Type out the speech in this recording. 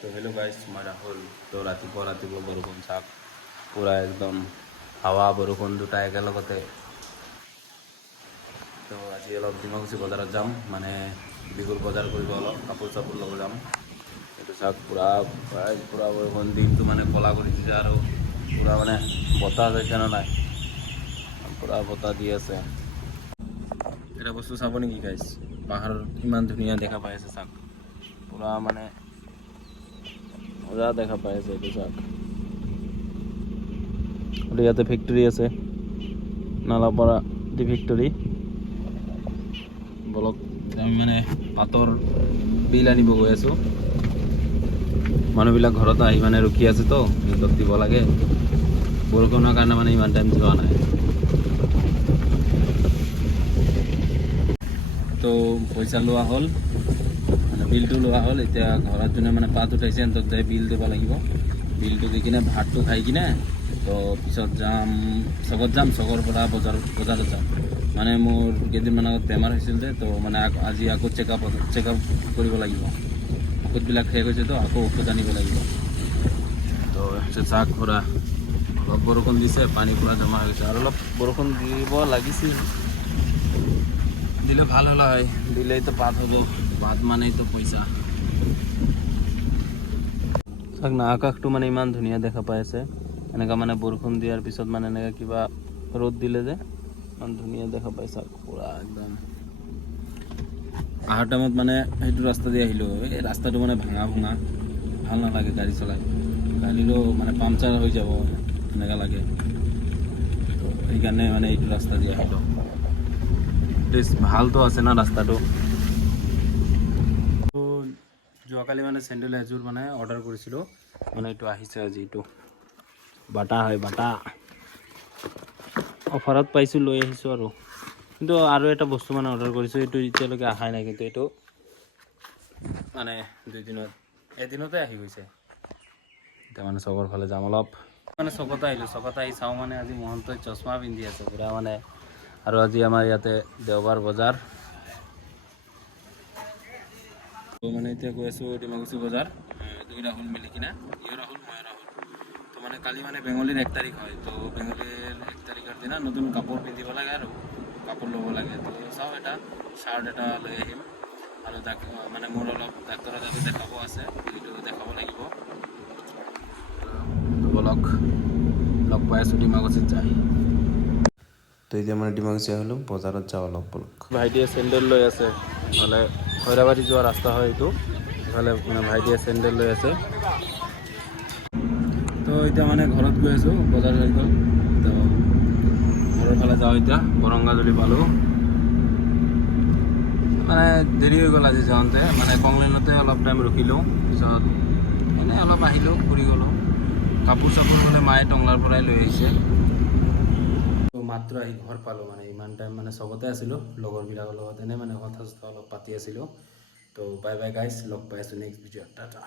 তো hello' guys, মই ৰাহুল। তো ৰাতিপুৱা বৰষুণ চাওক, পূৰা একদম হাৱা বৰষুণ দুটা একেলগতে। তো আজি অলপ ডিমাকুছী বজাৰত যাম, মানে বিহুৰ বজাৰ কৰিব, অলপ কাপোৰ চাপোৰ ল'ব যাম। এইটো চাওক, পূৰা বৰষুণ, দিনটো মানে ক'লা কৰি দিছে আৰু পূৰা মানে বতাহ যাইছে নে নাই, পূৰা বতাহ দি আছে। এটা বস্তু চাব নেকি গাইজ, পাহাৰ ইমান ধুনীয়া দেখা পাই আছে চাওক, পূৰা মানে মজা দেখা পাই আছে। এইটো চাওক, ইয়াতে ফেক্টৰী আছে, নালাপাৰা টি ফেক্টৰী। বলক আমি মানে পাতৰ বিল আনিব গৈ আছোঁ। মানুহবিলাক ঘৰত আহি মানে ৰখি আছে, তো সিহঁতক দিব লাগে। বৰষুণৰ কাৰণে মানে ইমান টাইম যোৱা নাই। তো পইচা লোৱা হ'ল, মানে বিলটো লোৱা হ'ল। এতিয়া ঘৰত যোনে মানে পাত উঠাইছে সিহঁতক যাই বিল দিব লাগিব। বিলটো দি কিনে ভাতটো খাই কিনে তো পিছত যাম চকত, চকৰ পৰা বজাৰত যাম। মানে মোৰ কেইদিনমান আগত বেমাৰ হৈছিল যে, তো মানে আজি আকৌ চেকআপ কৰিব লাগিব। ঔষধবিলাক শেষ হৈছে, তো আকৌ ঔষধ আনিব লাগিব। তো চাক পুৰা অলপ বৰষুণ দিছে, পানী পূৰা জমা হৈছে, আৰু অলপ বৰষুণ দিব লাগিছিল, দিলে ভাল হ'লে হয়। দিলেইতো পাত হ'ব, পাত মানেইতো পইচা। চাওক না, আকাশটো মানে ইমান ধুনীয়া দেখা পাই আছে। এনেকুৱা মানে বৰষুণ দিয়াৰ পিছত মানে এনেকৈ কিবা ৰ'দ দিলে যে ইমান ধুনীয়া দেখা পাই চাওক, পূৰা একদম। অহাৰ টাইমত মানে সেইটো ৰাস্তা দি আহিলোঁ, এই ৰাস্তাটো মানে ভাঙা ভাল নালাগে গাড়ী চলাই। গাড়ীৰো মানে পামচাৰ হৈ যাব এনেকুৱা লাগে, তো সেইকাৰণে মানে এইটো ৰাস্তা দি আহিলোঁ। প্লিজ, ভালতো আছে না ৰাস্তাটো। যোৱাকালি মানে চেণ্ডেল এযোৰ মানে অৰ্ডাৰ কৰিছিলোঁ, মানে এইটো আহিছে আজি। এইটো বাটা হয়, বাটা অফাৰত পাইছোঁ, লৈ আহিছোঁ। কিন্তু আৰু এটা বস্তু মানে অৰ্ডাৰ কৰিছোঁ, এইটো এতিয়ালৈকে অহাই নাই। কিন্তু এইটো মানে এদিনতে আহি গৈছে। এতিয়া মানে চকৰ ফালে যাম, অলপ মানে চকত আহিলোঁ। চকত আহি চাওঁ মানে আজি মহন্তই চশমা পিন্ধি আছে পূৰা মানে। আৰু আজি আমাৰ ইয়াতে দেওবাৰ বজাৰ। তো মানে এতিয়া গৈ আছোঁ ডিমাকুছী বজাৰ, দুই ৰাহুল মিলি কিনে, ইও ৰাহুল মই ৰাহুল। তো মানে কালি মানে বেংগলীৰ 1 তাৰিখ হয়, তো বেংগলীৰ 1 তাৰিখৰ দিনা নতুন কাপোৰ পিন্ধিব লাগে আৰু কাপোৰ ল'ব লাগে। তো চাওঁ, এটা শ্বাৰ্ট এটা লৈ আহিম। আৰু মানে মোৰ অলপ ডাক্তৰৰ তাতে দেখাব আছে, সেইটো দেখাব লাগিব। বলক, লগ পাই আছোঁ ডিমাকুছীত যায়। তো এতিয়া মানে ডিমাকুছী আহিলোঁ, বজাৰত যাওঁ অলপ। বলক, ভাইটিয়ে চেণ্ডেল লৈ আছে, নহ'লে খৈৰাবাৰী যোৱা ৰাস্তা হয় এইটো। ইফালে মানে ভাইটিয়ে চেণ্ডেল লৈ আছে। তো এতিয়া মানে ঘৰত গৈ আছোঁ, বজাৰ হৈ গ'ল। তো ঘৰৰ ফালে যাওঁ এতিয়া, বৰংগাজুলি পালোঁ। মানে দেৰি হৈ গ'ল আজি যাওঁতে, মানে কংলেনতে অলপ টাইম ৰখিলোঁ। পিছত এনেই অলপ আহিলোঁ, ফুৰি গ'লোঁ। কাপোৰ চাপোৰ মানে মায়ে টংলাৰ পৰাই লৈ আহিছে। তো মাত্ৰ আহি ঘৰ পালোঁ, মানে ইমান টাইম মানে চবতে আছিলোঁ লগৰবিলাকৰ লগত, এনেই মানে কথা চথা অলপ পাতি আছিলোঁ। তো বাই বাই গাইজ, লগ পাই আছোঁ নেক্সট ভিডিঅ'ত, টাটা।